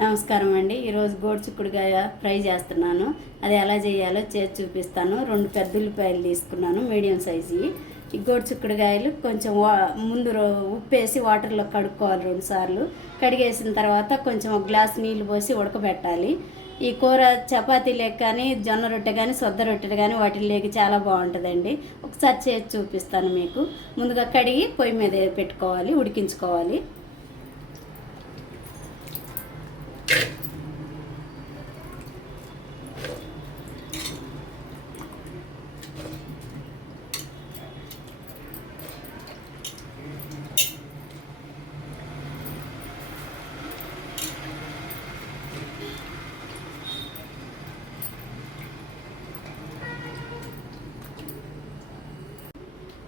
నమస్కారం అండి. ఈరోజు గోరుచిక్కుడుకాయ ఫ్రై చేస్తున్నాను. అది ఎలా చేయాలో చేసి చూపిస్తాను. 2 పెద్ద ఉల్లిపాయలు తీసుకున్నాను, మీడియం సైజు. ఈ గోరుచిక్కుడుకాయలు కొంచెం ముందు ఉప్పేసి వాటర్లో కడుక్కోవాలి 2 సార్లు. కడిగేసిన తర్వాత కొంచెం ఒక గ్లాస్ నీళ్ళు పోసి ఉడకబెట్టాలి. ఈ కూర చపాతీలకు కానీ, జొన్న రొట్టె కానీ, సొద్ద రొట్టెలు కానీ వాటిల్లోకి చాలా బాగుంటుందండి. ఒకసారి చేసి చూపిస్తాను మీకు. ముందుగా కడిగి పొయ్యి మీద పెట్టుకోవాలి, ఉడికించుకోవాలి.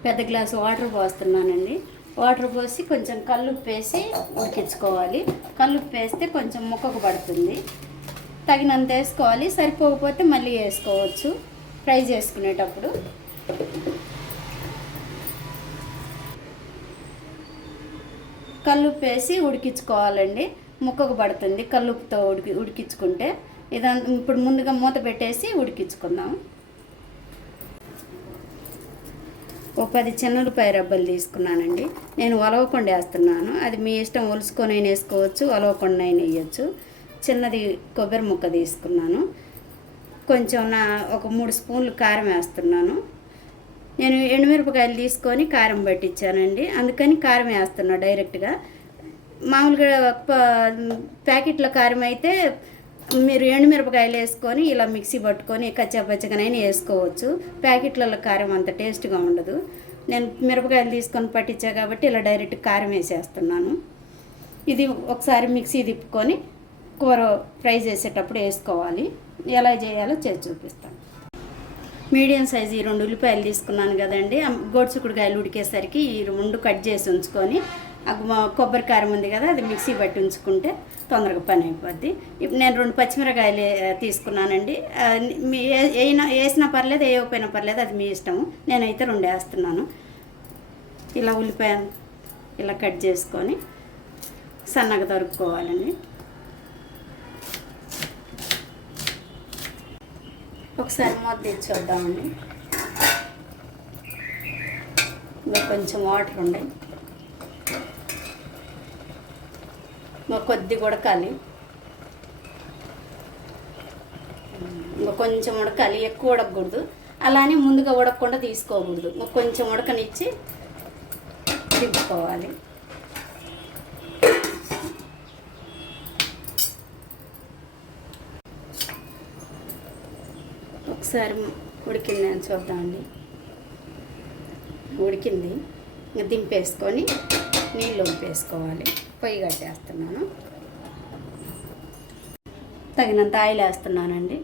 పెద్ద గ్లాసు వాటర్ పోస్తున్నానండి. వాటర్ పోసి కొంచెం కల్లుప్పు వేసి ఉడికించుకోవాలి. కల్లుప్పు వేస్తే కొంచెం ముక్కకు పడుతుంది. తగినంత వేసుకోవాలి. సరిపోకపోతే మళ్ళీ వేసుకోవచ్చు ఫ్రై చేసుకునేటప్పుడు. కల్లుప్పు వేసి ఉడికించుకోవాలండి. ముక్కకు పడుతుంది కల్లుప్పుతో ఉడికించుకుంటే. ఇదంతా ఇప్పుడు ముందుగా మూత పెట్టేసి ఉడికించుకుందాం. ఓ 10 చిన్నులపాయ రబ్బలు తీసుకున్నానండి. నేను ఒలవకుండా వేస్తున్నాను. అది మీ ఇష్టం, ఒలుసుకొని అయినా వేసుకోవచ్చు, ఒలవకుండా అయినా వేయచ్చు. చిన్నది కొబ్బరి ముక్క తీసుకున్నాను. కొంచెం ఒక 3 స్పూన్లు కారం వేస్తున్నాను. నేను ఎండుమిరపకాయలు తీసుకొని కారం పట్టించానండి, అందుకని కారం వేస్తున్నా డైరెక్ట్గా. మామూలుగా ప్యాకెట్లో కారం అయితే మీరు ఎండుమిరపకాయలు వేసుకొని ఇలా మిక్సీ పట్టుకొని కచ్చాపచ్చగానైనా వేసుకోవచ్చు. ప్యాకెట్లలో కారం అంత టేస్ట్గా ఉండదు. నేను మిరపకాయలు తీసుకొని పట్టించా కాబట్టి ఇలా డైరెక్ట్ కారం వేసేస్తున్నాను. ఇది ఒకసారి మిక్సీ తిప్పుకొని కూర ఫ్రై చేసేటప్పుడు వేసుకోవాలి. ఎలా చేయాలో చేసి చూపిస్తాను. మీడియం సైజు ఈ 2 ఉల్లిపాయలు తీసుకున్నాను కదండి. గోరుచిక్కుడుకాయలు ఉడికేసరికి ఈ 2 కట్ చేసి ఉంచుకొని, కొబ్బరి కారం ఉంది కదా, అది మిక్సీ పట్టి ఉంచుకుంటే తొందరగా పని అయిపోద్ది. ఇప్పుడు నేను 2 పచ్చిమిరకాయలు తీసుకున్నానండి. వేసినా పర్లేదు, వేయకపోయినా పర్లేదు, అది మీ ఇష్టము. నేనైతే 2 వేస్తున్నాను. ఇలా ఉల్లిపాయ ఇలా కట్ చేసుకొని సన్నగా తరుక్కోవాలండి. ఒకసారి మూత తెచ్చి చూద్దామండి. ఇంకా కొంచెం వాటర్ ఉన్నాయి, కొద్దిగా ఉడకాలి. ఇంకా కొంచెం ఉడకాలి, ఎక్కువ ఉడకకూడదు. అలానే ముందుగా ఉడకకుండా తీసుకోకూడదు. కొంచెం ఉడకనిచ్చి దింపుకోవాలి. ఒకసారి ఉడికిందని చూద్దామండి. ఉడికింది. ఇంకా దింపేసుకొని నీళ్ళు వంపేసుకోవాలి. పొయ్యి కట్టేస్తున్నాను. తగినంత ఆయిల్ వేస్తున్నానండి.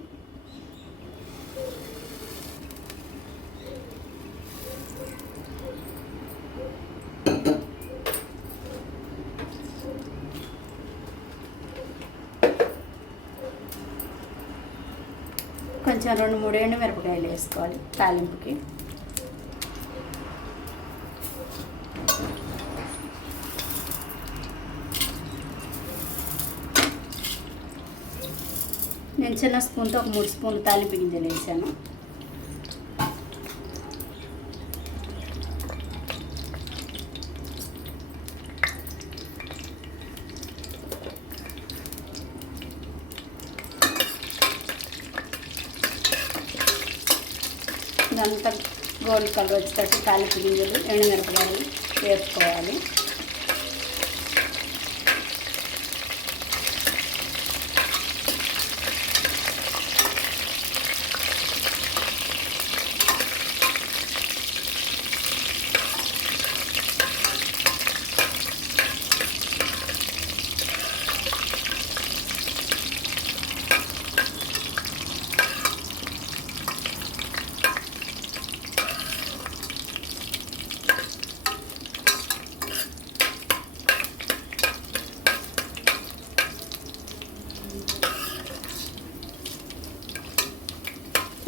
కొంచెం 2-3 ఎండుమిరపకాయలు వేసుకోవాలి తాలింపుకి. నేను చిన్న స్పూన్తో ఒక 3 స్పూన్లు తాలింపు గింజలు వేసాను. ఇదంతా గోల్డ్ కలర్ వచ్చేటట్టు తాలింపు గింజలు, ఎండుమిరపకాయలు వేసుకోవాలి.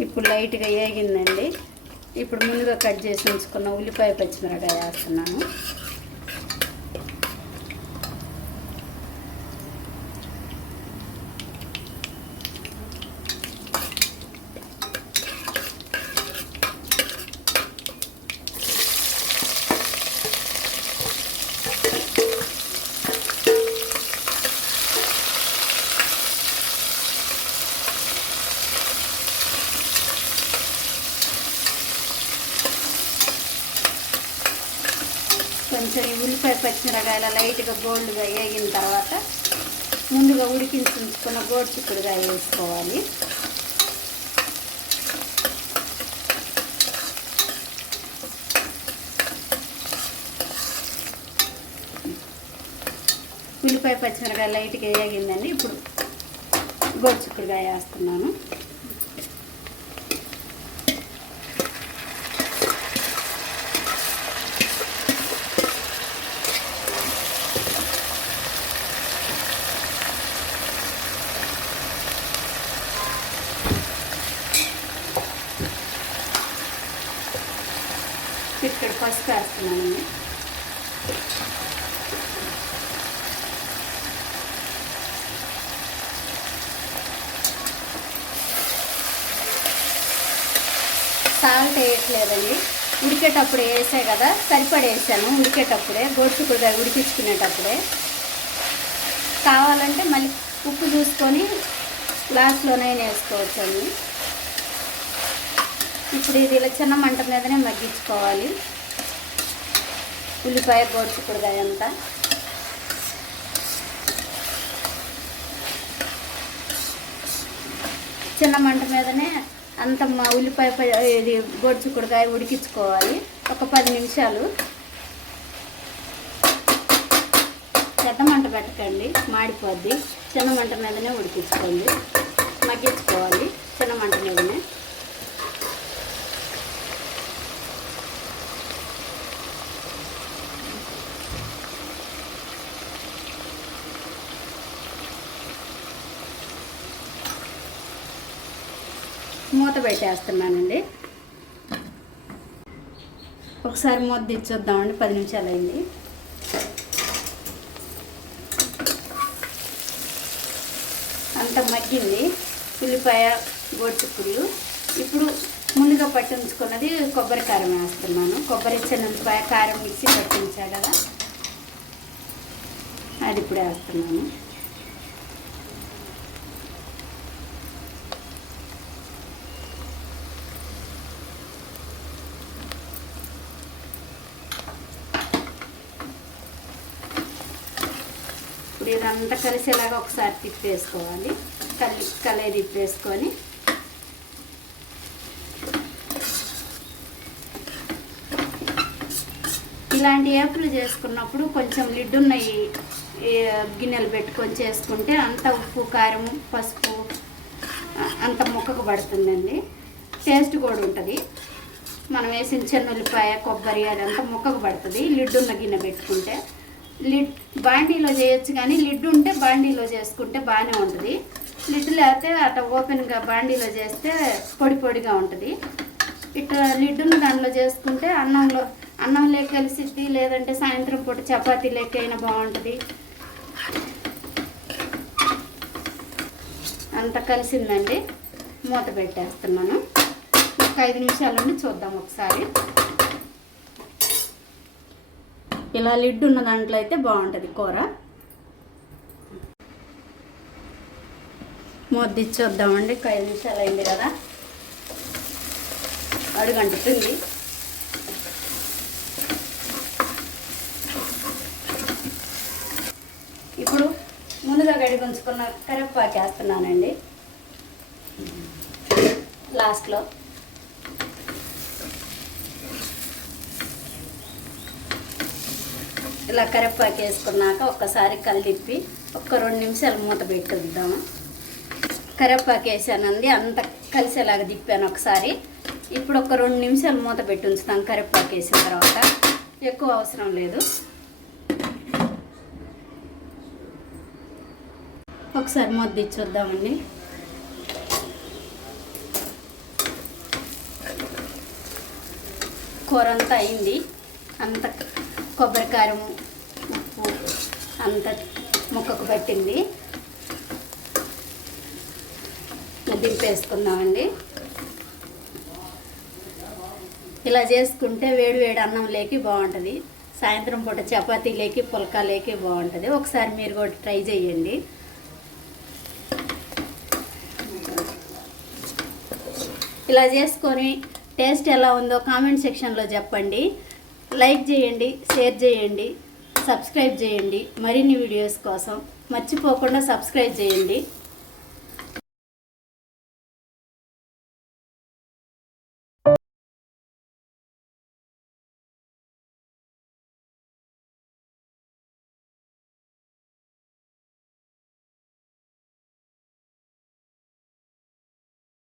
ఇప్పుడు లైట్గా వేగిందండి. ఇప్పుడు ముందుగా కట్ చేసి ఉంచుకున్న ఉల్లిపాయ పచ్చిమిరపకాయ వేస్తున్నాను. కొంచెం ఈ ఉల్లిపాయ పచ్చిమిరకాయలు లైట్గా గోల్డ్గా వేగిన తర్వాత ముందుగా ఉడికించి ఉంచుకున్న గోడు చిక్కుడుకాయ వేసుకోవాలి. ఉల్లిపాయ పచ్చిమిరకాయ లైట్గా వేగిందండి. ఇప్పుడు గోడు చిక్కుడుకాయ వేస్తున్నాను. ఇక్కడ పసుపు వేస్తున్నానండి. సాల్ట్ వేయట్లేదండి, ఉడికేటప్పుడు వేసే కదా సరిపడేసాను. ఉడికేటప్పుడే గోడుచిక్కుడుకాయ ఉడికించుకునేటప్పుడే. కావాలంటే మళ్ళీ ఉప్పు చూసుకొని లాస్ట్లోనైనా వేసుకోవచ్చండి. ఇప్పుడు ఇది ఇలా చిన్న మంట మీదనే మగ్గించుకోవాలి ఉల్లిపాయ గోడుచిక్కుడుకాయ అంతా. చిన్న మంట మీదనే అంత ఉల్లిపాయ ఇది గోడుచిక్కుడుకాయ ఉడికించుకోవాలి ఒక 10 నిమిషాలు. పెద్ద మంట పెట్టకండి, మాడిపోద్ది. చిన్న మంట మీదనే ఉడికించుకోండి, మగ్గించుకోవాలి చిన్న మంట మీదనే. మూత పెట్టేస్తున్నానండి. ఒకసారి మూత తెచ్చొద్దామండి. 10 నిమిషాలు అయింది. అంత మగ్గింది ఉల్లిపాయ గోడుచిక్కుళ్ళు. ఇప్పుడు ముందుగా పట్టించుకున్నది కొబ్బరి కారం వేస్తున్నాను. కొబ్బరి చిన్నపాయ కారం మిక్సీ పట్టించా కదా, అది ఇప్పుడు వేస్తున్నాను. ఇప్పుడు ఇదంతా కలిసేలాగా ఒకసారి తిప్పేసుకోవాలి. కలయి తిప్పేసుకొని ఇలాంటి ఏపులు చేసుకున్నప్పుడు కొంచెం లిడ్డున్న గిన్నెలు పెట్టుకొని చేసుకుంటే అంత ఉప్పు కారం పసుపు అంత ముక్కకు పడుతుందండి. టేస్ట్ కూడా ఉంటుంది. మనం వేసిన చిన్న ఉల్లిపాయ కొబ్బరి అదంతా ముక్కకు పడుతుంది లిడ్డున్న గిన్నె పెట్టుకుంటే. బాండీలో చేయొచ్చు, కానీ లిడ్ ఉంటే బాండీలో చేసుకుంటే బాగానే ఉంటుంది. లిడ్ లేకపోతే అట్లా ఓపెన్గా బాండీలో చేస్తే పొడి పొడిగా ఉంటుంది. ఇట్లా లిడ్ ఉన్న దాంట్లో చేసుకుంటే అన్నం లేక కలిసిద్ది, లేదంటే సాయంత్రం పూట చపాతీ లేక అయినా బాగుంటుంది. అంత కలిసిందండి. మూత పెట్టేస్తున్నాను. ఒక 5 నిమిషాల నుండి చూద్దాం ఒకసారి. ఇలా లిడ్ ఉన్న దాంట్లో అయితే బాగుంటుంది కూర. మూత తెచ్చొద్దామండి. 5 నిమిషాలు అయింది కదా, అడుగంటుతుంది. ఇప్పుడు ముందుగా గడిగుంచుకున్న కరివేపాకు వేస్తున్నానండి లాస్ట్లో. ఇలా కరివేపాకు వేసుకున్నాక ఒక్కసారి కలిపి ఒక 2 నిమిషాలు మూత పెట్టుద్దాము. కరివేపాకు వేసానండి, అంత కలిసేలాగా తిప్పాను ఒకసారి. ఇప్పుడు ఒక 2 నిమిషాలు మూత పెట్టి ఉంచుతాం. కరివేపాకు వేసిన తర్వాత ఎక్కువ అవసరం లేదు. ఒకసారి మూత తెచ్చొద్దామండి. కూర అంతా అయింది. అంత కొబ్బరికారం ఉప్పు అంత ముక్కకు పట్టింది. దింపేసుకుందామండి. ఇలా చేసుకుంటే వేడి వేడి అన్నం లేకి బాగుంటుంది. సాయంత్రం పూట చపాతీ లేకి పుల్కా లేకి బాగుంటుంది. ఒకసారి మీరు కూడా ట్రై చేయండి. ఇలా చేసుకొని టేస్ట్ ఎలా ఉందో కామెంట్ సెక్షన్లో చెప్పండి. లైక్ చేయండి, షేర్ చేయండి, సబ్స్క్రైబ్ చేయండి. మరిన్ని వీడియోస్ కోసం మర్చిపోకుండా సబ్స్క్రైబ్ చేయండి.